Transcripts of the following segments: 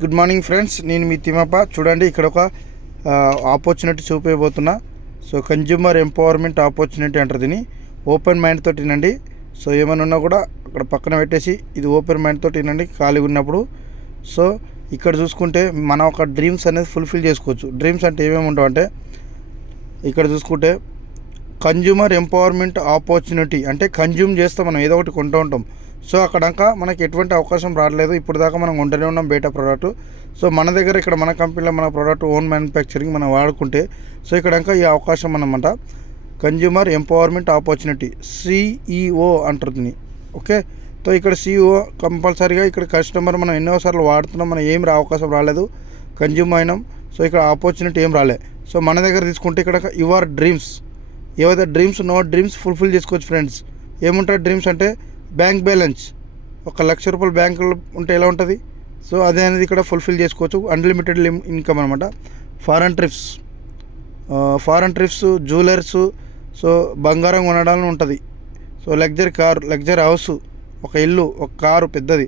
Good morning friends. నేను మీ తిమ్మప్ప. చూడండి ఇక్కడ ఒక ఆపర్చునిటీ చూపించబోతున్నా సో కన్జ్యూమర్ ఎంపవర్మెంట్ ఆపర్చునిటీ అంటారు దీన్ని. ఓపెన్ మైండ్ తోటి వినండి. సో ఏమైనా ఉన్నా కూడా అక్కడ పక్కన పెట్టేసి ఇది ఓపెన్ మైండ్ తోటి వినండి. ఖాళీగా ఉన్నప్పుడు. సో ఇక్కడ చూసుకుంటే మన ఒక డ్రీమ్స్ అనేది ఫుల్ఫిల్ చేసుకోవచ్చు. డ్రీమ్స్ అంటే ఏమేమి ఉండవు అంటే ఇక్కడ చూసుకుంటే కన్జ్యూమర్ ఎంపవర్మెంట్ ఆపర్చునిటీ అంటే కన్జ్యూమ్ చేస్తే మనం ఏదో ఒకటి కొంటూ ఉంటాం. సో అక్కడంక మనకి ఎటువంటి అవకాశం రావట్లేదు ఇప్పుడు దాకా మనం కొంటూనే ఉన్నాం బయట ప్రోడక్ట్ సో మన దగ్గర ఇక్కడ మన కంపెనీలో మన ప్రోడక్ట్ ఓన్ మ్యానుఫ్యాక్చరింగ్ మనం వాడుకుంటే సో ఇక్కడంక ఈ అవకాశం అన్నమాట. కన్జ్యూమర్ ఎంపవర్మెంట్ ఆపర్చునిటీ సిఈఓ అంటారు ఓకే సో ఇక్కడ సిఇఓ కంపల్సరీగా ఇక్కడ కస్టమర్ మనం ఎన్నోసార్లు వాడుతున్నాం. మనం ఏం రా అవకాశం రాలేదు. కన్జ్యూమ్ అయినాం. సో ఇక్కడ ఆపర్చునిటీ ఏం రాలే. సో మన దగ్గర తీసుకుంటే ఇక్కడ యువర్ డ్రీమ్స్ ఏవైతే డ్రీమ్స్ నో డ్రీమ్స్ ఫుల్ఫిల్ చేసుకోవచ్చు ఫ్రెండ్స్ ఏముంటాయి డ్రీమ్స్ అంటే బ్యాంక్ బ్యాలెన్స్ ఒక లక్ష రూపాయలు బ్యాంకులో ఉంటే ఎలా ఉంటుంది? సో అదే అనేది ఇక్కడ ఫుల్ఫిల్ చేసుకోవచ్చు. అన్లిమిటెడ్ ఇన్కమ్ అనమాట foreign trips foreign trips jewellers so బంగారం కొనడానికి ఉంటుంది. So luxury car luxury house ఒక ఇల్లు ఒక కారు పెద్దది.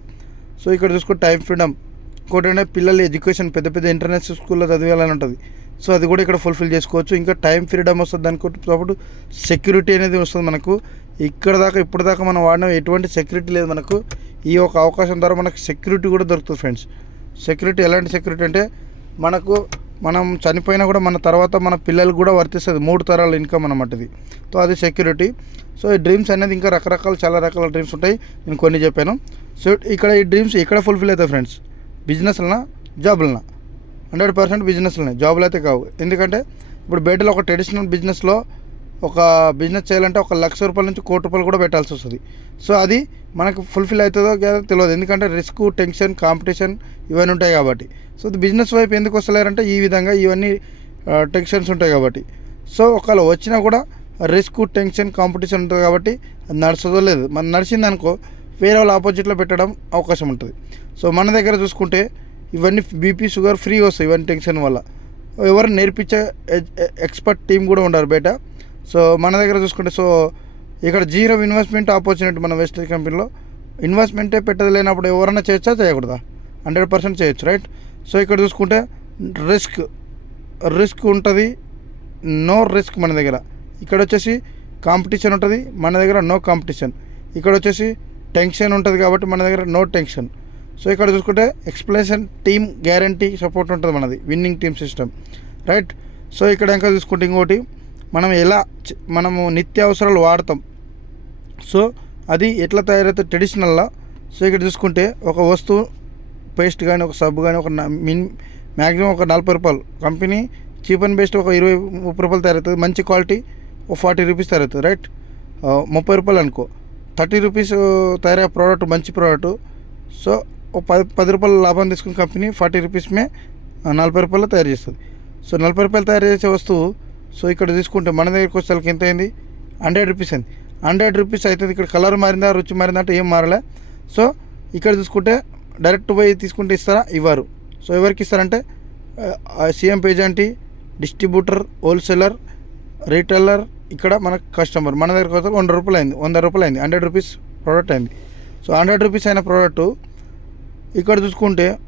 సో ఇక్కడ చూసుకుంటే టైం ఫ్రీడమ్ ఇంకోటి అంటే పిల్లల ఎడ్యుకేషన్ పెద్ద పెద్ద ఇంటర్నేషనల్ స్కూల్లో చదివేయాలని ఉంటుంది. సో అది కూడా ఇక్కడ ఫుల్ఫిల్ చేసుకోవచ్చు. ఇంకా టైం ఫ్రీడమ్ వస్తుంది అనుకుంటున్నప్పుడు సెక్యూరిటీ అనేది వస్తుంది మనకు. ఇక్కడ దాకా ఇప్పుడు దాకా మనం వాడిన ఎటువంటి సెక్యూరిటీ లేదు మనకు. ఈ ఒక అవకాశం ద్వారా మనకు సెక్యూరిటీ కూడా దొరుకుతుంది ఫ్రెండ్స్ సెక్యూరిటీ ఎలాంటి సెక్యూరిటీ అంటే మనకు మనం చనిపోయినా కూడా మన తర్వాత మన పిల్లలకు కూడా వర్తిస్తుంది. మూడు తరాల ఇన్కమ్ అనమాట ఇది. సో అది సెక్యూరిటీ సో ఈ డ్రీమ్స్ అనేది ఇంకా రకరకాల చాలా రకాల డ్రీమ్స్ ఉంటాయి. నేను కొన్ని చెప్పాను. సో ఇక్కడ ఈ డ్రీమ్స్ ఇక్కడ ఫుల్ఫిల్ అవుతాయి ఫ్రెండ్స్ బిజినెస్లనా జాబ్లనా హండ్రెడ్ పర్సెంట్ బిజినెస్లోనే జాబులు అయితే కావు. ఎందుకంటే ఇప్పుడు బయటలో ఒక ట్రెడిషనల్ బిజినెస్లో ఒక బిజినెస్ చేయాలంటే ఒక లక్ష రూపాయల నుంచి కోటి రూపాయలు కూడా పెట్టాల్సి వస్తుంది. సో అది మనకు ఫుల్ఫిల్ అవుతుందో తెలియదు ఎందుకంటే రిస్క్ టెన్షన్ కాంపిటీషన్ ఇవన్నీ ఉంటాయి కాబట్టి. సో బిజినెస్ వైపు ఎందుకు వస్తలేరంటే ఈ విధంగా ఇవన్నీ టెన్షన్స్ ఉంటాయి కాబట్టి. సో ఒకవేళ వచ్చినా కూడా రిస్క్ టెన్షన్ కాంపిటీషన్ ఉంటుంది కాబట్టి అది నడుస్తుందో లేదు. మనం నడిచింది అనుకో వేరే వాళ్ళ ఆపోజిట్లో పెట్టడం అవకాశం ఉంటుంది. సో మన దగ్గర చూసుకుంటే ఇవన్నీ బీపీ షుగర్ ఫ్రీ వస్తాయి ఇవన్నీ టెన్షన్ వల్ల. ఎవరు నేర్పించే ఎక్స్పర్ట్ టీం కూడా ఉండరు బయట సో మన దగ్గర చూసుకుంటే సో ఇక్కడ జీరో ఇన్వెస్ట్మెంట్ ఆపర్చునిటీ మన వెస్ట్ కంపెనీలో. ఇన్వెస్ట్మెంటే పెట్టదు లేనప్పుడు ఎవరైనా చేయొచ్చా? చేయకూడదా? హండ్రెడ్ పర్సెంట్ చేయొచ్చు రైట్? సో ఇక్కడ చూసుకుంటే రిస్క్ రిస్క్ ఉంటుంది నో రిస్క్ మన దగ్గర. ఇక్కడ వచ్చేసి కాంపిటీషన్ ఉంటుంది మన దగ్గర నో కాంపిటీషన్. ఇక్కడ వచ్చేసి టెన్షన్ ఉంటుంది కాబట్టి మన దగ్గర నో టెన్షన్. సో ఇక్కడ చూసుకుంటే ఎక్స్ప్లెనేషన్ టీమ్ గ్యారంటీ సపోర్ట్ ఉంటుంది మనది winning team system. Right? So ఇక్కడ ఇంకా చూసుకుంటే ఇంకోటి మనం ఎలా మనము మనము నిత్యావసరాలు వాడతాం. సో అది ఎట్లా తయారవుతుంది ట్రెడిషనల్లా సో ఇక్కడ చూసుకుంటే ఒక వస్తువు పేస్ట్ కానీ ఒక సబ్బు కానీ ఒక మిన్ మ్యాక్సిమం ఒక నలభై రూపాయలు. కంపెనీ చీప్ అండ్ బెస్ట్ ఒక ఇరవై ముప్పై రూపాయలు తయారవుతుంది మంచి క్వాలిటీ ఒక ఫార్టీ రూపీస్ తయారవుతుంది రైట్? ముప్పై రూపాయలు అనుకో. థర్టీ రూపీస్ తయారయ్యే ప్రోడక్ట్ మంచి ప్రోడక్ట్ సో పది పది రూపాయల లాభం తీసుకున్న కంపెనీ ఫార్టీ రూపీస్మే మే నలభై రూపాయలు తయారు చేస్తుంది. సో నలభై రూపాయలు తయారు చేసే వస్తువు సో ఇక్కడ తీసుకుంటే మన దగ్గరికి వచ్చేసరికి ఎంత అయింది హండ్రెడ్ రూపీస్ అయింది. హండ్రెడ్ రూపీస్ అవుతుంది ఇక్కడ కలర్ మారిందా రుచి మారిందా అంటే ఏం మారలే. సో ఇక్కడ చూసుకుంటే డైరెక్ట్ పోయి తీసుకుంటే ఇస్తారా? ఇవ్వరు. సో ఎవరికి ఇస్తారంటే సీఎం పేజెంటీ డిస్ట్రిబ్యూటర్ హోల్సేలర్ రీటైలర్ ఇక్కడ మన కస్టమర్ మన దగ్గరకు వస్తే వంద రూపాయలు అయింది వంద రూపాయలు అయింది హండ్రెడ్ రూపీస్ ప్రోడక్ట్ అయింది. సో హండ్రెడ్ రూపీస్ అయిన ప్రోడక్ట్ ఇక్కడ చూసుకుంటే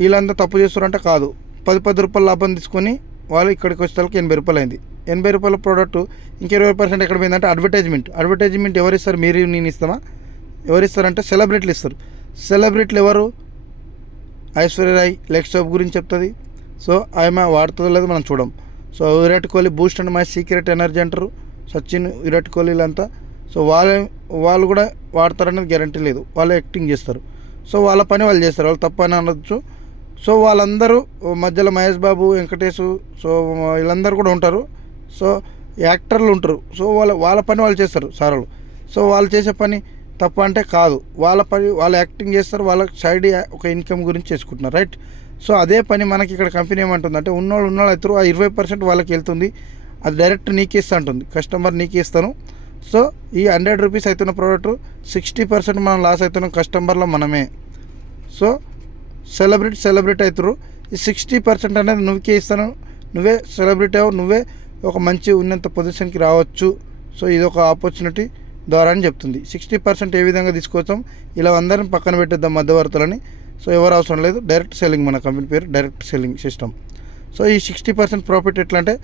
వీళ్ళంతా తప్పు చేస్తారంటే కాదు. పది పది రూపాయలు లాభం తీసుకొని వాళ్ళు ఇక్కడికి వచ్చేసరికి ఎనభై రూపాయలు అయింది. ఎనభై రూపాయల ప్రోడక్ట్ ఇంక ఇరవై పర్సెంట్ ఎక్కడ పోయిందంటే అడ్వర్టైజ్మెంట్ అడ్వర్టైజ్మెంట్ ఎవరు ఇస్తారు? మీరు నేను ఇస్తామా? ఎవరు ఇస్తారంటే సెలబ్రిటీలు ఇస్తారు. సెలబ్రిటీలు ఎవరు? ఐశ్వర్య రాయ్ లెగ్ సోప్ గురించి చెప్తుంది. సో ఆమె వాడుతుందో లేదో మనం చూడం. So Virat Kohli boost and my secret energy అంటారు. సచిన్ విరాట్ కోహ్లీలంతా. సో వాళ్ళే వాళ్ళు కూడా వాడతారనేది గ్యారంటీ లేదు. వాళ్ళు యాక్టింగ్ చేస్తారు. సో వాళ్ళ పని వాళ్ళు చేస్తారు వాళ్ళు తప్ప అని అనొచ్చు. సో వాళ్ళందరూ మధ్యలో మహేష్ బాబు వెంకటేష్ సో వీళ్ళందరూ కూడా ఉంటారు. సో యాక్టర్లు ఉంటారు. సో వాళ్ళ వాళ్ళ పని వాళ్ళు చేస్తారు సార్లు. సో వాళ్ళు చేసే పని తప్ప అంటే కాదు. వాళ్ళ పని వాళ్ళు యాక్టింగ్ చేస్తారు వాళ్ళ సైడ్ ఒక ఇన్కమ్ గురించి చేసుకుంటున్నారు రైట్? సో అదే పని మనకి ఇక్కడ కంపెనీ ఏమంటుంది అంటే ఉన్నోళ్ళు ఉన్నోళ్ళు అవుతారు ఆ ఇరవై పర్సెంట్ వాళ్ళకి వెళ్తుంది. అది డైరెక్ట్ నీకే ఇస్తా ఉంటుంది కస్టమర్ నీకే ఇస్తాను. సో ఈ హండ్రెడ్ రూపీస్ అవుతున్న ప్రోడక్ట్ సిక్స్టీ పర్సెంట్ మనం లాస్ అవుతున్నాం కస్టమర్లో మనమే. సో సెలబ్రిటీ సెలబ్రిటీ అవుతారు ఈ సిక్స్టీ పర్సెంట్ అనేది నువ్వుకే ఇస్తాను నువ్వే సెలబ్రిటీ అవు నువ్వే ఒక మంచి ఉన్నంత పొజిషన్కి రావచ్చు. సో ఇది ఒక ఆపర్చునిటీ ద్వారా అని చెప్తుంది. సిక్స్టీ పర్సెంట్ ఏ విధంగా తీసుకొచ్చాం? ఇలా అందరం పక్కన పెట్టేద్దాం మధ్యవర్తులని. సో ఎవరు అవసరం లేదు. డైరెక్ట్ సెల్లింగ్ మన కంపెనీ పేరు డైరెక్ట్ సెల్లింగ్ సిస్టమ్. సో ఈ సిక్స్టీ పర్సెంట్ ప్రాఫిట్ ఎట్లా అంటే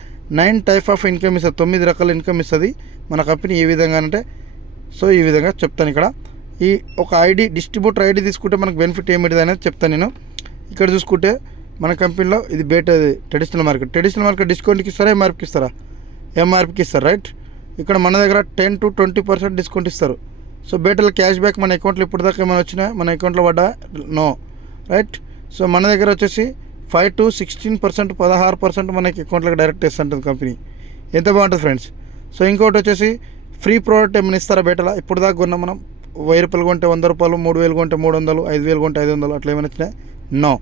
నైన్ టైప్ ఆఫ్ ఇన్కమ్ ఇస్తుంది. తొమ్మిది రకాల ఇన్కమ్ ఇస్తుంది. మన కంపెనీ ఏ విధంగా అంటే సో ఈ విధంగా చెప్తాను ఇక్కడ. ఈ ఒక ఐడి డిస్ట్రిబ్యూటర్ ఐడి తీసుకుంటే మనకు బెనిఫిట్ ఏమిటి అనేది చెప్తాను నేను. ఇక్కడ చూసుకుంటే మన కంపెనీలో ఇది బేట ట్రెడిషనల్ మార్కెట్ ట్రెడిషనల్ మార్కెట్ డిస్కౌంట్కి ఇస్తారా ఎంఆర్పికి ఇస్తారా? ఎంఆర్పికి ఇస్తారు రైట్ ఇక్కడ మన దగ్గర ten to twenty percent discount ఇస్తారు. సో బేటలో క్యాష్ బ్యాక్ మన అకౌంట్లో ఇప్పుడు దాకా ఏమైనా వచ్చినా మన అకౌంట్లో పడ్డా? నో రైట్ సో మన దగ్గర వచ్చేసి ఫైవ్ టు సిక్స్టీన్ పర్సెంట్ పదహారు పర్సెంట్ మనకి అకౌంట్లోకి డైరెక్ట్ ఇస్తుంటుంది కంపెనీ ఎంత బాగుంటుంది ఫ్రెండ్స్ సో ఇంకోటి వచ్చేసి ఫ్రీ ప్రోడక్ట్ ఏమైనా ఇస్తారా బేటలా? ఇప్పుడు దాకా కొన్నాం మనం వెయ్యి రూపాయలు కొంటే వంద రూపాయలు మూడు వేలు కొంటే మూడు వందలు ఐదు వేలు కొంటే ఐదు వందలు అట్లా ఏమైనా వచ్చినాయి నో.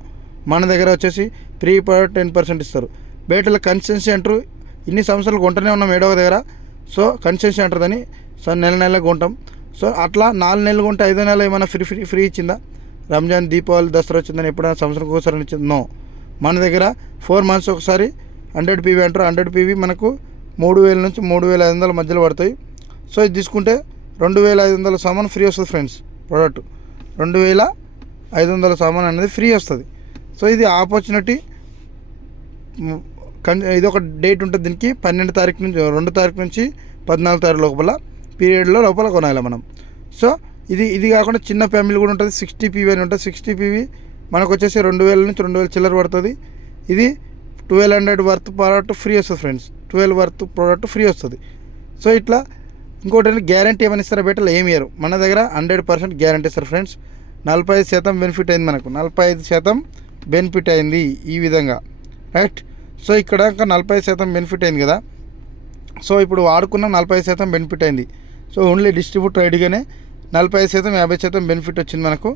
మన దగ్గర వచ్చేసి త్రీ పాయింట్ టెన్ పర్సెంట్ ఇస్తారు. బయటలో కన్సెన్సీ అంటారు ఇన్ని సంవత్సరాలు కొంటూనే ఉన్నాం ఏడవ దగ్గర. సో కన్సెన్సీ అంటారని సో నెల నెల కొంటాం. సో అట్లా నాలుగు నెలలు కొంటే ఐదో నెల ఏమైనా ఫ్రీ ఫ్రీ ఫ్రీ ఇచ్చిందా? రంజాన్ దీపావళి దసరా వచ్చిందని ఎప్పుడైనా సంవత్సరం ఒకసారి ఇచ్చింది? నో. మన దగ్గర ఫోర్ మంత్స్ ఒకసారి హండ్రెడ్ పీవీ అంటారు. హండ్రెడ్ పీవీ మనకు మూడు వేల నుంచి మూడు వేల ఐదు వందల మధ్యలో పడతాయి. సో ఇది తీసుకుంటే రెండు వేల ఐదు వందల సామాన్ ఫ్రీ వస్తుంది ఫ్రెండ్స్ ప్రోడక్ట్ రెండు వేల ఐదు వందల సామాన్ అనేది ఫ్రీ వస్తుంది. సో ఇది ఆపర్చునిటీ కన్ ఇది ఒక డేట్ ఉంటుంది దీనికి పన్నెండు తారీఖు నుంచి రెండు తారీఖు నుంచి పద్నాలుగు తారీఖు లోపల పీరియడ్లో లోపల కొనాలి మనం. సో ఇది ఇది కాకుండా చిన్న ఫ్యామిలీ కూడా ఉంటుంది సిక్స్టీ పీవీ అని ఉంటుంది సిక్స్టీ పీవీ మనకు వచ్చేసి రెండు వేల నుంచి రెండు వేల చిల్లర పడుతుంది. ఇది twelve hundred worth product free వస్తుంది friends twelve worth product free వస్తుంది. సో ఇట్లా ఇంకోటి గ్యారంటీ ఏమైనా ఇస్తారా బెటర్ ఏమి ఇయ్యరు. మన దగ్గర హండ్రెడ్ పర్సెంట్ గ్యారంటీ ఇస్తారు ఫ్రెండ్స్ నలభై ఐదు శాతం బెనిఫిట్ అయింది మనకు. నలభై ఐదు శాతం బెనిఫిట్ అయింది ఈ విధంగా. రైట్ సో ఇక్కడ ఇంకా నలభై శాతం బెనిఫిట్ అయింది కదా. సో ఇప్పుడు వాడుకున్న నలభై శాతం బెనిఫిట్ అయింది. సో ఓన్లీ డిస్ట్రిబ్యూటర్ ఐడిగానే నలభై ఐదు శాతం యాభై శాతం బెనిఫిట్ వచ్చింది మనకు.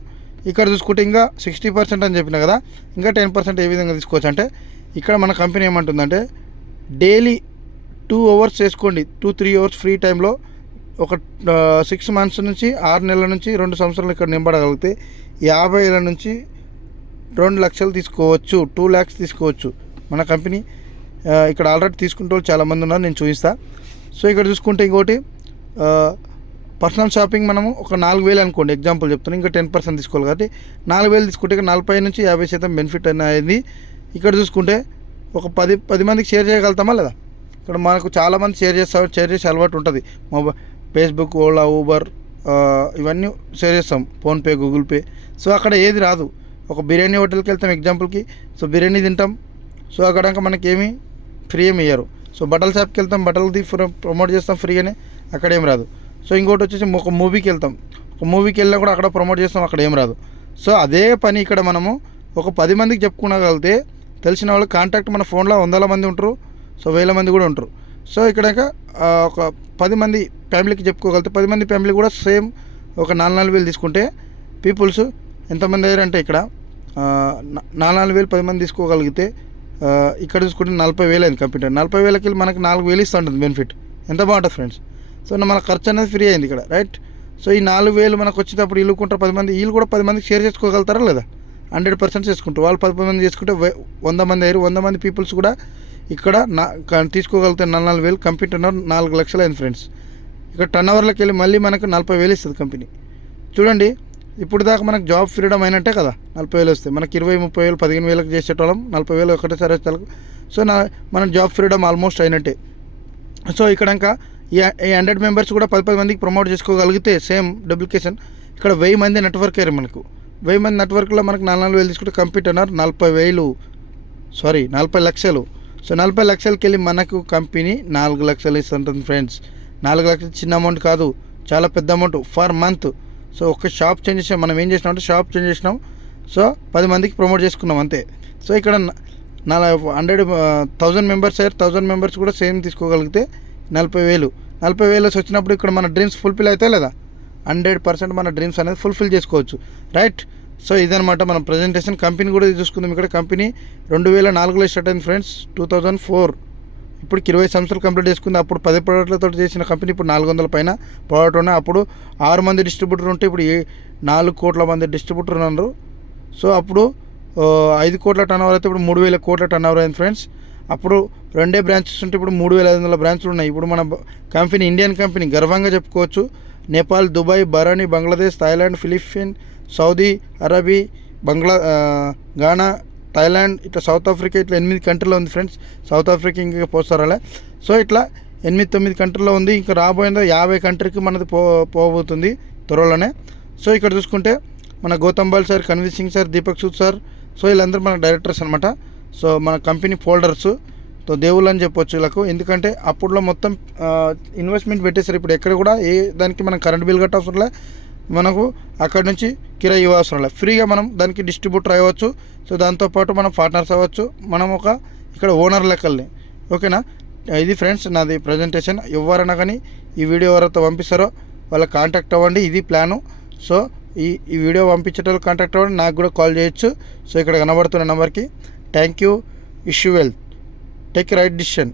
ఇక్కడ చూసుకుంటే ఇంకా సిక్స్టీ పర్సెంట్ అని చెప్పిన కదా ఇంకా టెన్ పర్సెంట్ ఏ విధంగా తీసుకోవచ్చు? అంటే ఇక్కడ మన కంపెనీ ఏమంటుందంటే డైలీ టూ అవర్స్ చేసుకోండి. టూ త్రీ అవర్స్ ఫ్రీ టైంలో ఒక సిక్స్ మంత్స్ నుంచి ఆరు నెలల నుంచి రెండు సంవత్సరాలు ఇక్కడ నింపడగలిగితే యాభై వేల నుంచి రెండు లక్షలు తీసుకోవచ్చు టూ ల్యాక్స్ తీసుకోవచ్చు. మన కంపెనీ ఇక్కడ ఆల్రెడీ తీసుకుంటే వాళ్ళు చాలామంది ఉన్నారు నేను చూపిస్తా. సో ఇక్కడ చూసుకుంటే ఇంకోటి పర్సనల్ షాపింగ్ మనము ఒక నాలుగు వేలు అనుకోండి ఎగ్జాంపుల్ చెప్తాను ఇంకా టెన్ పర్సెంట్ తీసుకోవాలి కాబట్టి నాలుగు వేలు తీసుకుంటే నలభై నుంచి యాభై శాతం బెనిఫిట్ అనేది ఇక్కడ చూసుకుంటే ఒక పది పది మందికి షేర్ చేయగలుగుతామా లేదా? ఇక్కడ మనకు చాలామంది షేర్ చేస్తారు షేర్ చేసే అలవాటు ఉంటుంది. మొబైల్ ఫేస్బుక్ ఓలా ఊబర్ ఇవన్నీ షేర్ చేస్తాం. ఫోన్పే గూగుల్ పే సో అక్కడ ఏది రాదు. ఒక బిర్యానీ హోటల్కి వెళ్తాం ఎగ్జాంపుల్కి సో బిర్యానీ తింటాం. సో అక్కడ మనకి ఏమి ఫ్రీ ఏమి ఇయ్యరు. సో బట్టల షాప్కి వెళ్తాం. బట్టలది ప్రమోట్ చేస్తాం ఫ్రీగానే అక్కడ ఏం రాదు. సో ఇంకోటి వచ్చేసి ఒక మూవీకి వెళ్తాం. ఒక మూవీకి వెళ్ళినా కూడా అక్కడ ప్రమోట్ చేస్తాం. అక్కడ ఏం రాదు. సో అదే పని ఇక్కడ మనము ఒక పది మందికి చెప్పుకోగలిగితే తెలిసిన వాళ్ళు కాంటాక్ట్ మన ఫోన్లో వందల మంది ఉంటారు. సో వేల మంది కూడా ఉంటారు. సో ఇక్కడ ఒక పది మంది ఫ్యామిలీకి చెప్పుకోగలిగితే పది మంది ఫ్యామిలీ కూడా సేమ్ ఒక నాలుగు నాలుగు వేలు తీసుకుంటే పీపుల్స్ ఎంతమంది అయ్యారంటే ఇక్కడ నాలుగు నాలుగు వేలు పది మంది తీసుకోగలిగితే ఇక్కడ చూసుకుంటే నలభై వేలు అయింది కంప్యూటర్. నలభై వేలకి మనకు మనకి నాలుగు వేలు ఇస్తూ ఉంటుంది బెనిఫిట్ ఎంత బాగుంటుంది ఫ్రెండ్స్ సో మన ఖర్చు అనేది ఫ్రీ అయింది ఇక్కడ రైట్ సో ఈ నాలుగు వేలు మనకు వచ్చేటప్పుడు ఇల్లుకుంటారు పది మంది వీళ్ళు కూడా పది మందికి షేర్ చేసుకోగలుగుతారా లేదా? హండ్రెడ్ పర్సెంట్ చేసుకుంటారు. వాళ్ళు పది మంది చేసుకుంటే వంద మంది అయ్యారు వంద మంది పీపుల్స్ కూడా ఇక్కడ నా తీసుకోగలిగితే నలభై వేలు కంపెనీ వేలు కంప్యూటర్ నాలుగు లక్షలు అయింది ఫ్రెండ్స్ ఇక్కడ టర్న్ ఓవర్లోకి వెళ్ళి మళ్ళీ మనకు నలభై వేలు ఇస్తుంది కంపెనీ. చూడండి ఇప్పుడు దాకా మనకు జాబ్ ఫ్రీడమ్ అయినట్టే కదా నలభై వేలు వస్తాయి మనకి ఇరవై ముప్పై వేలు పదిహేను వేలకు చేసేటోళ్ళం నలభై వేలు ఒకటేసారి వచ్చేటోళ్ళకు సో నా మనం జాబ్ ఫ్రీడమ్ ఆల్మోస్ట్ అయినట్టే. సో ఇక్కడ ఇంకా ఈ హండ్రెడ్ మెంబర్స్ కూడా పది పది మందికి ప్రమోట్ చేసుకోగలిగితే సేమ్ డూప్లికేషన్ ఇక్కడ వెయ్యి మంది నెట్వర్క్ అయ్యారు మనకు. వెయ్యి మంది నెట్వర్క్లో మనకు నాలుగు నాలుగు వేలు తీసుకుంటే కంప్యూటర్ నలభై వేలు. సారీ నలభై లక్షలు. సో నలభై లక్షలకి వెళ్ళి మనకు కంపెనీ నాలుగు లక్షలు ఇస్తుంటుంది ఫ్రెండ్స్. నాలుగు లక్షలు చిన్న అమౌంట్ కాదు చాలా పెద్ద అమౌంట్ ఫర్ మంత్. సో ఒక షాప్ చేంజ్ చేసాం మనం ఏం చేసినాం అంటే షాప్ చేంజ్ చేసినాం. సో పది మందికి ప్రమోట్ చేసుకున్నాం అంతే. సో ఇక్కడ నలభై హండ్రెడ్ థౌజండ్ మెంబర్స్ అయ్యారు. థౌజండ్ మెంబర్స్ కూడా సేమ్ తీసుకోగలిగితే నలభై వేలు. నలభై వేలు వచ్చినప్పుడు ఇక్కడ మన డ్రీమ్స్ ఫుల్ఫిల్ అవుతాయి లేదా? హండ్రెడ్ పర్సెంట్ మన డ్రీమ్స్ అనేది ఫుల్ఫిల్ చేసుకోవచ్చు. రైట్? సో ఇదనమాట మన ప్రజెంటేషన్ కంపెనీ కూడా చూసుకుందాం. ఇక్కడ కంపెనీ రెండు వేల నాలుగులో స్టార్ట్ అయింది ఫ్రెండ్స్ టూ థౌజండ్ ఫోర్ ఇప్పటికి ఇరవై సంవత్సరాలు కంప్లీట్ చేసుకుంది. అప్పుడు పది ప్రోడక్ట్లతో చేసిన కంపెనీ ఇప్పుడు నాలుగు వందల పైన ప్రోడక్ట్ ఉన్నాయి. అప్పుడు ఆరు మంది డిస్ట్రిబ్యూటర్ ఉంటే ఇప్పుడు నాలుగు కోట్ల మంది డిస్ట్రిబ్యూటర్ ఉన్నారు. సో అప్పుడు ఐదు కోట్ల టర్న్ అయితే ఇప్పుడు మూడు వేల కోట్ల టన్ అవర్ అయింది ఫ్రెండ్స్ అప్పుడు రెండే బ్రాంచెస్ ఉంటే ఇప్పుడు మూడు వేల ఐదు వందల బ్రాంచ్లు ఉన్నాయి. ఇప్పుడు మన కంపెనీ ఇండియన్ కంపెనీ గర్వంగా చెప్పుకోవచ్చు. Nepal Dubai Bahrain Bangladesh Thailand Philippine Saudi Arabia Bangla Ghana Thailand ఇట్లా సౌత్ ఆఫ్రికా ఇట్లా ఎనిమిది కంట్రీలో ఉంది ఫ్రెండ్స్. సౌత్ ఆఫ్రికా ఇంకా పోస్తారాలే. సో ఇట్లా ఎనిమిది తొమ్మిది కంట్రీలో ఉంది. ఇంకా రాబోయేదో యాభై కంట్రీకి మనది పో పోబోతుంది త్వరలోనే. సో ఇక్కడ చూసుకుంటే మన Gautam Bali sir Kanvir Singh sir Deepak Sood sir. So వీళ్ళందరూ మన డైరెక్టర్స్ అనమాట సో మన కంపెనీ ఫోల్డర్స్. సో దేవుళ్ళు అని చెప్పొచ్చు వీళ్ళకు. ఎందుకంటే అప్పుడులో మొత్తం ఇన్వెస్ట్మెంట్ పెట్టేశారు. ఇప్పుడు ఎక్కడ కూడా ఏ దానికి మనం కరెంట్ బిల్ కట్టవసరం మనకు అక్కడ నుంచి కిరాయి ఇవ్వాల్సిన ఫ్రీగా మనం దానికి డిస్ట్రిబ్యూటర్ అవ్వచ్చు సో దాంతోపాటు మనం పార్ట్నర్స్ అవ్వచ్చు. మనం ఒక ఇక్కడ ఓనర్ లెక్కల్ని. ఓకేనా ఇది ఫ్రెండ్స్ నాది ప్రజెంటేషన్ ఎవరైనా కానీ ఈ వీడియో ఎవరైతే పంపిస్తారో వాళ్ళకి కాంటాక్ట్ అవ్వండి. ఇది ప్లాను సో ఈ ఈ వీడియో పంపించేటోళ్ళు కాంటాక్ట్ అవ్వండి. నాకు కూడా కాల్ చేయొచ్చు. సో ఇక్కడ కనబడుతున్న నెంబర్కి thank you issue wealth take right decision